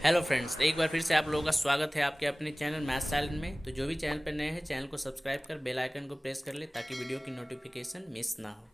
Hello friends, एक बार फिर से आप लोगों का स्वागत है आपके अपने चैनल मैथ साइलेंट में। तो जो भी चैनल पर नए हैं, चैनल को सब्सक्राइब कर बेल आइकन को प्रेस कर ले ताकि वीडियो की नोटिफिकेशन मिस ना हो।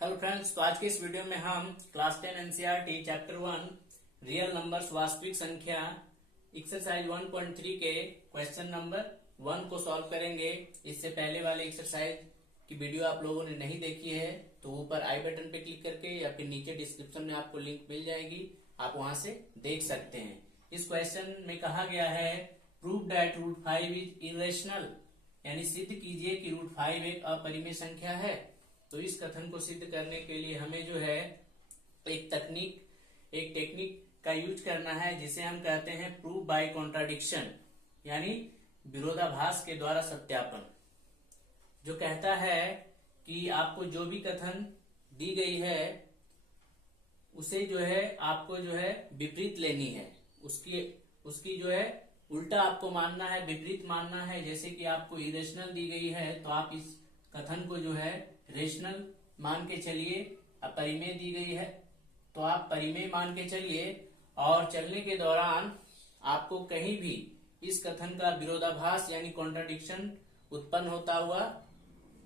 हेलो फ्रेंड्स, तो आज के इस वीडियो में हम class 10 NCERT chapter 1 real numbers वास्तविक संख्या एक्सरसाइज 1.3 के क्वेश्चन नंबर 1 को सॉल्व करेंगे। इससे पहले वाले एक्सरसाइज की वीडियो आप लोगों ने नहीं देखी है तो ऊपर आई बटन पे क्लिक करके या फिर नीचे डिस्क्रिप्शन में आपको लिंक मिल जाएगी, आप वहां से देख सकते हैं। इस क्वेश्चन में कहा गया है prove that root 5 is irrational, यानी सिद्ध कीजिए कि रूट 5 एक अपरिमेय संख्या है। तो इस कथन को सिद्ध करने के लिए हमें जो है एक टेक्निक का यूज करना है जिसे हम कहते हैं प्रूव बाय कॉन्ट्राडिक्शन, यानी विरोधाभास के द्वारा सत्यापन। जो कहता है कि आपको जो भी कथन दी गई है उसे जो है आपको जो है विपरीत लेनी है, उसकी उसकी जो है उल्टा आपको मानना है, विपरीत मानना है। जैसे कि आपको इरेशनल दी गई है तो आप इस कथन को जो है रेशनल मान के चलिए। अपरिमेय दी गई है तो आप परिमेय मान के चलिए, और चलने के दौरान आपको कहीं भी इस कथन का विरोधाभास यानी कॉन्ट्राडिक्शन उत्पन्न होता हुआ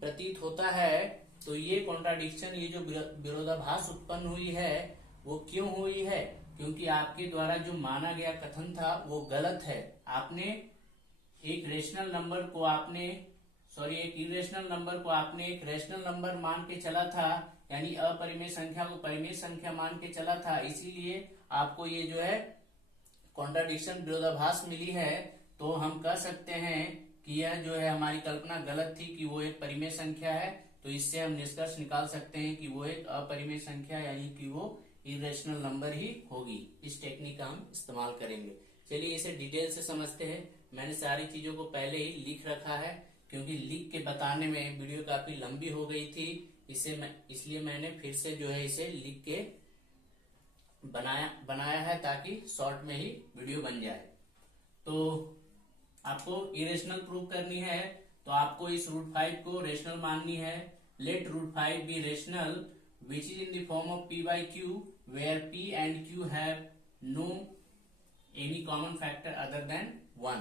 प्रतीत होता है। तो ये कॉन्ट्राडिक्शन, ये जो विरोधाभास उत्पन्न हुई है वो क्यों हुई है? क्योंकि आपके द्वारा जो माना गया कथन था वो गलत है। आपने एक रेशनल नंबर को एक इरेशनल नंबर को आपने एक रेशनल नंबर मान के चला था, यानी अपरिमेय संख्या को परिमेय संख्या मान के चला था। इसीलिए आपको ये जो है कॉन्ट्राडिक्शन विरोधाभास मिली है। तो हम कह सकते हैं कि यह जो है हमारी कल्पना गलत थी कि वो एक परिमेय संख्या है। तो इससे हम निष्कर्ष निकाल सकते हैं कि वो एक अपरिमेय संख्या यानी कि वो इरेशनल नंबर ही होगी। इस टेक्निक का हम इस्तेमाल करेंगे। चलिए इसे डिटेल से समझते हैं। मैंने सारी चीजों को पहले ही लिख रखा है क्योंकि लिख के बताने में वीडियो काफी लंबी हो गई थी। इसलिए मैंने फिर से जो है इसे लिख के बनाया है ताकि शॉर्ट में ही वीडियो बन जाए। तो आपको इरेशनल प्रूव करनी है तो आपको इस रूट 5 को रेशनल माननी है। Let root 5 be rational which is in the form of p by q where p and q have no any common factor other than 1।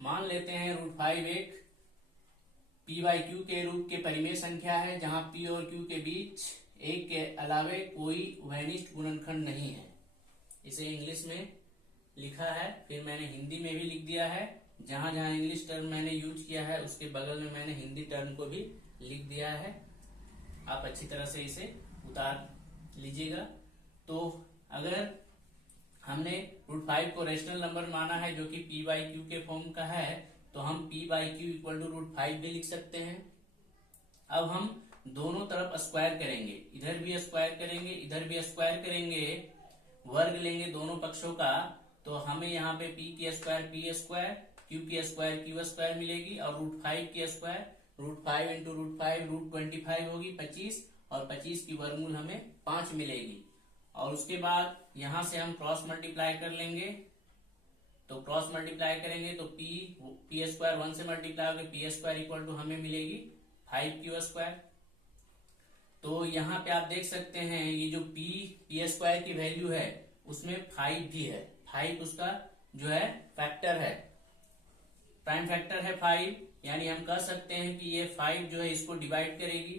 मान लेते हैं रूट 5 एक p by q के रूप के परिमेय संख्या है जहां p और q के बीच एक के अलावे कोई उभयनिष्ठ गुणनखंड नहीं है। इसे इंग्लिश में लिखा है, फिर मैंने हिंदी में भी लिख दिया है। जहां जहां इंग्लिश टर्म मैंने यूज किया है उसके बगल में मैंने हिंदी टर्म को भी लिख दिया है। आप अच्छी तरह से इसे उतार लीजिएगा। तो अगर हमने रूट 5 को रेशनल नंबर माना है जो कि p बाई क्यू के फॉर्म का है, तो हम p by q equal to root 5 भी लिख सकते हैं। अब हम दोनों तरफ स्क्वायर करेंगे, इधर भी स्क्वायर करेंगे इधर भी स्क्वायर करेंगे, वर्ग लेंगे दोनों पक्षों का। तो हमें यहाँ पे p की स्क्वायर p स्क्वायर, q की स्क्वायर q स्क्वायर मिलेगी, और रूट 5 की square root 5 into root 5 root 25 होगी 25, और 25 की वर्गमूल हमें 5 मिलेगी। और उसके बाद यहां से हम क्रॉस मल्टीप्लाई कर लेंगे। तो क्रॉस मल्टीप्लाई करेंगे तो पी स्क्वायर 1 से मल्टीप्लाई होकर पी स्क्वायर इक्वल टू हमें मिलेगी 5q स्क्वायर। तो यहाँ पे आप देख सकते हैं ये जो पी स्क्वायर की वैल्यू है उसमें 5 भी है। 5 उसका जो है फैक्टर है, प्राइम फैक्टर है 5, यानी हम कह सकते हैं कि ये 5 जो है इसको डिवाइड करेगी।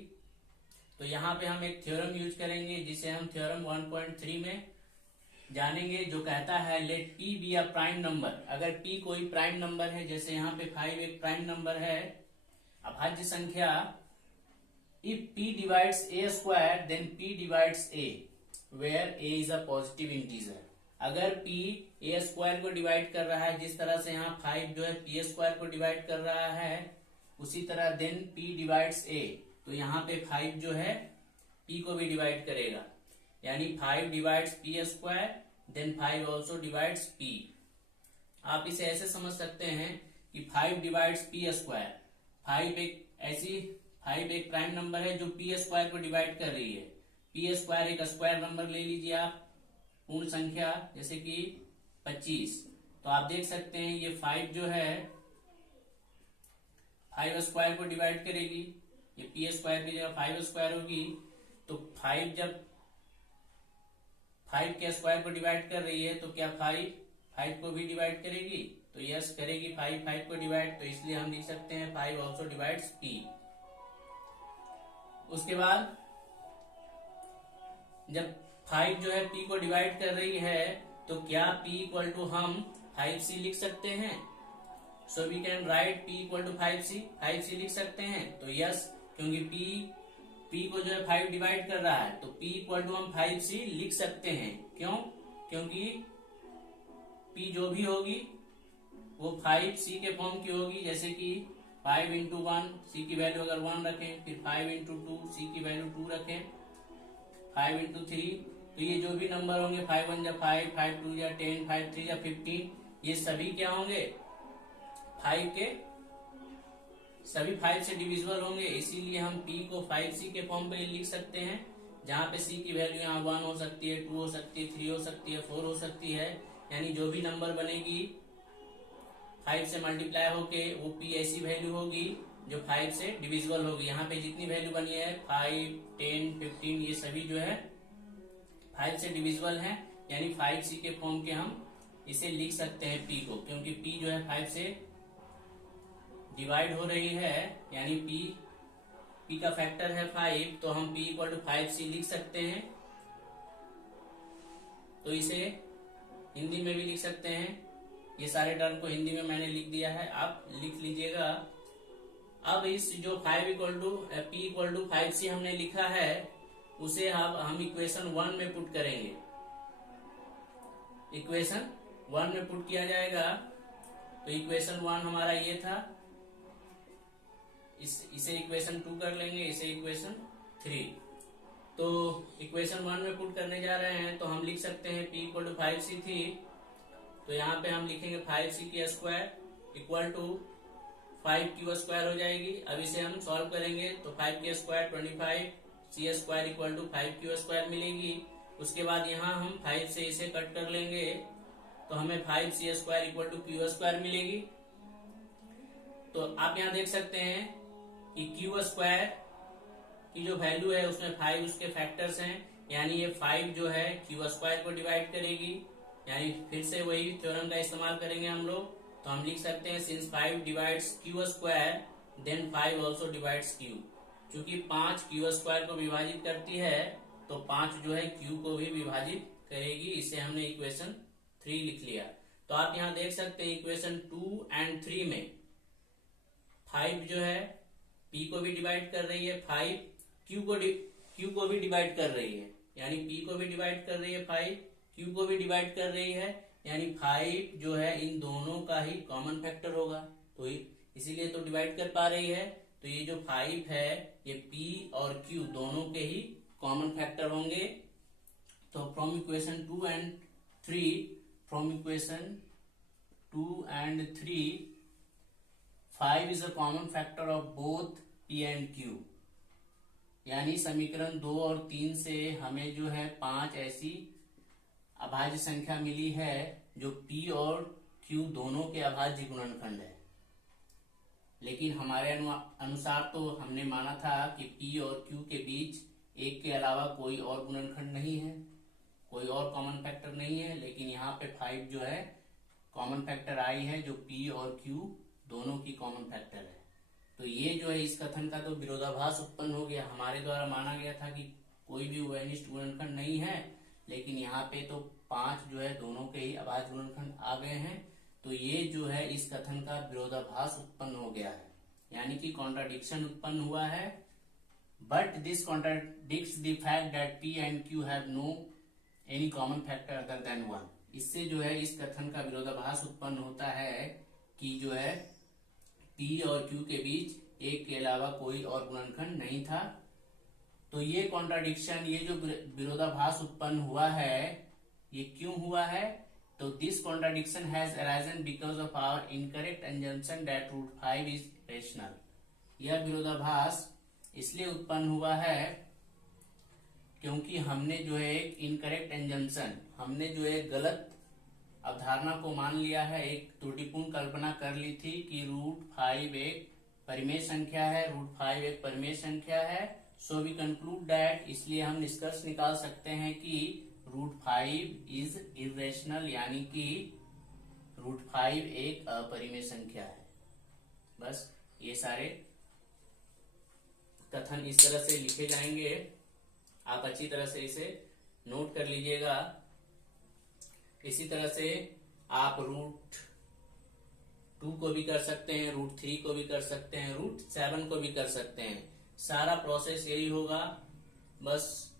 तो यहाँ पे हम एक थ्योरम यूज करेंगे जिसे हम थ्योरम 1.3 में जानेंगे, जो कहता है let p be a prime number. अगर p कोई प्राइम नंबर है, जैसे यहाँ पे 5 एक प्राइम नंबर है, अभाज्य संख्या, if p divides a square then p divides a where a is a positive integer. अगर p a स्क्वायर को डिवाइड कर रहा है, जिस तरह से यहाँ 5 जो है p स्क्वायर को डिवाइड कर रहा है, उसी तरह देन p डिवाइड्स a, तो यहाँ पे 5 जो है p को भी डिवाइड करेगा, यानी 5 divides p square then 5 also divides p। आप इसे ऐसे समझ सकते हैं कि 5 डिवाइड्स p स्क्वायर, 5 एक प्राइम नंबर है जो p स्क्वायर को डिवाइड कर रही है। p स्क्वायर एक स्क्वायर नंबर ले लीजिए आप, पूर्ण संख्या जैसे कि 25। तो आप देख सकते हैं ये 5 जो है 5 स्क्वायर को डिवाइड करेगी, ये p स्क्वायर की जगह 5 स्क्वायर होगी। तो 5 जब 5 के स्क्वायर को डिवाइड कर रही है, तो क्या 5 को भी डिवाइड करेगी? तो यस करेगी, 5 को डिवाइड, तो इसलिए हम लिख सकते हैं 5 ऑल्सो डिवाइड्स p। उसके बाद जब 5 जो है p को डिवाइड कर रही है, तो क्या p इक्वल टू हम 5c लिख सकते हैं? So we can write p equal to 5c लिख सकते हैं। तो यस, क्योंकि p को जो है 5 डिवाइड कर रहा है, तो p इक्वल टू हम 5c लिख सकते हैं। क्यों? क्योंकि p जो भी होगी वो 5c के फॉर्म की होगी, जैसे कि 5 इंटू 1 c की वैल्यू अगर 1 रखें, फिर 5 इंटू 2 c की वैल्यू 2 रखें, 5 इंटू 3, तो ये जो भी नंबर होंगे 5 1 जा 5, 5 2 जा 10, 5 3 जा 15, ये सभी क्या होंगे? 5 के सभी 5 से डिविजिबल होंगे। इसीलिए हम p को 5c के फॉर्म पे लिख सकते हैं, जहां पे c की वैल्यू यहाँ 1 हो सकती है, 2 हो सकती है, 3 हो सकती है, 4 हो सकती है, यानी जो भी नंबर बनेगी 5 से मल्टीप्लाई होके वो p ऐसी वैल्यू होगी जो 5 से डिविजिबल होगी। यहाँ पे जितनी वैल्यू बनी है 5, 10, 15, ये सभी जो है 5 से डिविजिबल हैं, यानी 5c के फॉर्म के हम इसे लिख सकते हैं p को, क्योंकि p जो है 5 से डिवाइड हो रही है, यानी p का फैक्टर है 5, तो हम p इक्वल टू 5c लिख सकते हैं। तो इसे हिंदी में भी लिख सकते हैं, ये सारे टर्म को हिंदी में मैंने लिख दिया है, आप लिख लीजिएगा। अब इस जो 5 equal to p equal to 5c हमने लिखा है, उसे हम इक्वेशन 1 में पुट करेंगे। इक्वेशन 1 में पुट किया जाएगा, तो इक्वेशन 1 हमारा ये था, इसे इक्वेशन 2 कर लेंगे, इसे इक्वेशन 3। तो इक्वेशन 1 में पुट करने जा रहे हैं, तो हम लिख सकते हैं p इक्वल टू 5c थी, तो यहाँ पे हम लिखेंगे 5c की square equal to 5q square हो जाएगी। अब इसे हम सॉल्व करेंगे, तो 5 की square 25, c square equal to 5q square मिलेगी। उसके बाद यहाँ हम 5 से इसे कट कर लेंगे, तो हमें 5c square equal to q square मिलेगी। तो आप यहाँ देख सकते हैं कि q स्क्वायर की जो वैल्यू है उसमें 5 उसके फैक्टर्स हैं, यानी ये 5 जो है q स्क्वायर को डिवाइड करेगी, यानी फिर से वही थ्योरम का इस्तेमाल करेंगे हम लोग। तो हम लिख सकते हैं since 5 divides q square then 5 also divides q। चूंकि 5 q स्क्वायर को विभाजित करती है, तो 5 जो है q को भी विभाजित करेगी। इसे हमने इक्वेशन 3 लिख लिया। तो आप यहाँ देख सकते हैं इक्वेशन 2 एंड 3 में 5 जो है p को भी डिवाइड कर रही है, 5 q को भी डिवाइड कर रही है, यानी p को भी डिवाइड कर रही है, 5 q को भी डिवाइड कर रही है, यानी 5 जो है इन दोनों का ही कॉमन फैक्टर होगा, तो इसीलिए तो डिवाइड कर पा रही है। तो ये जो 5 है ये p और q दोनों के ही कॉमन फैक्टर होंगे। तो from equation 2 and 3 5 is a common factor of both p and q, यानी समीकरण 2 और 3 से हमें जो है 5 ऐसी अभाज्य संख्या मिली है जो p और q दोनों के अभाज्य गुणनखंड है। लेकिन हमारे अनुसार तो हमने माना था कि p और q के बीच एक के अलावा कोई और गुणनखंड नहीं है, कोई और कॉमन फैक्टर नहीं है, लेकिन यहाँ पे 5 जो है कॉमन फैक्टर आई है, जो p और q दोनों की कॉमन फैक्टर है। तो ये जो है इस कथन का तो विरोधाभास उत्पन्न हो गया। हमारे द्वारा माना गया था कि कोई भी उभयनिष्ठ गुणनखंड नहीं है, लेकिन यहाँ पे तो 5 जो है दोनों के ही अभाज्य गुणनखंड आ गए हैं। तो ये जो है इस कथन का विरोधाभास उत्पन्न हो गया है, यानी कि कॉन्ट्राडिक्शन उत्पन्न हुआ है। But this contradicts the fact that p and q have no any common factor other than 1। इससे जो है इस कथन का विरोधाभास उत्पन्न होता है कि जो है p और q के बीच एक के अलावा कोई और गुणनखंड नहीं था। तो ये कॉन्ट्राडिक्शन, ये जो विरोधाभास उत्पन्न हुआ है, ये क्यों हुआ है? तो this contradiction has arisen because of our incorrect assumption that root 5 is rational. यह विरोधाभास इसलिए उत्पन्न हुआ है क्योंकि हमने जो है एक इनकरेक्ट एजम्पशन, हमने जो है गलत अवधारणा को मान लिया है, एक त्रुटिपूर्ण कल्पना कर ली थी कि रूट 5 एक परिमेय संख्या है, रूट 5 एक परिमेय संख्या है। सो वी कंक्लूड दैट, इसलिए हम निष्कर्ष निकाल सकते हैं कि √5 इज इरेशनल, यानी कि √5 एक अपरिमेय संख्या है। बस ये सारे कथन इस तरह से लिखे जाएंगे, आप अच्छी तरह से इसे नोट कर लीजिएगा। इसी तरह से आप √2 को भी कर सकते हैं, √3 को भी कर सकते हैं, √7 को भी कर सकते हैं। सारा प्रोसेस यही होगा, बस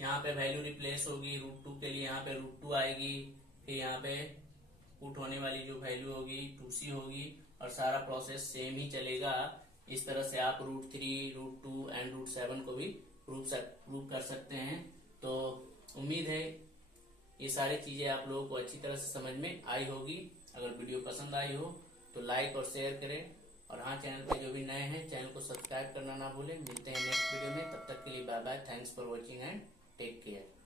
यहाँ पे वैल्यू रिप्लेस होगी, √2 के लिए यहाँ पे √2 आएगी, फिर यहाँ पे पुट होने वाली जो वैल्यू होगी 2c होगी, और सारा प्रोसेस सेम ही चलेगा। इस तरह से आप √3, √2 एंड √7 को भी प्रूव कर सकते हैं। तो उम्मीद है ये सारी चीजें आप लोगों को अच्छी तरह से समझ में आई होगी। अगर वीडियो पसंद आई हो तो लाइक और शेयर करें, और हाँ, चैनल पे जो भी नए हैं चैनल को सब्सक्राइब करना ना भूलें। मिलते हैं नेक्स्ट वीडियो में, तब तक के लिए bye bye. Thanks for watching and take care.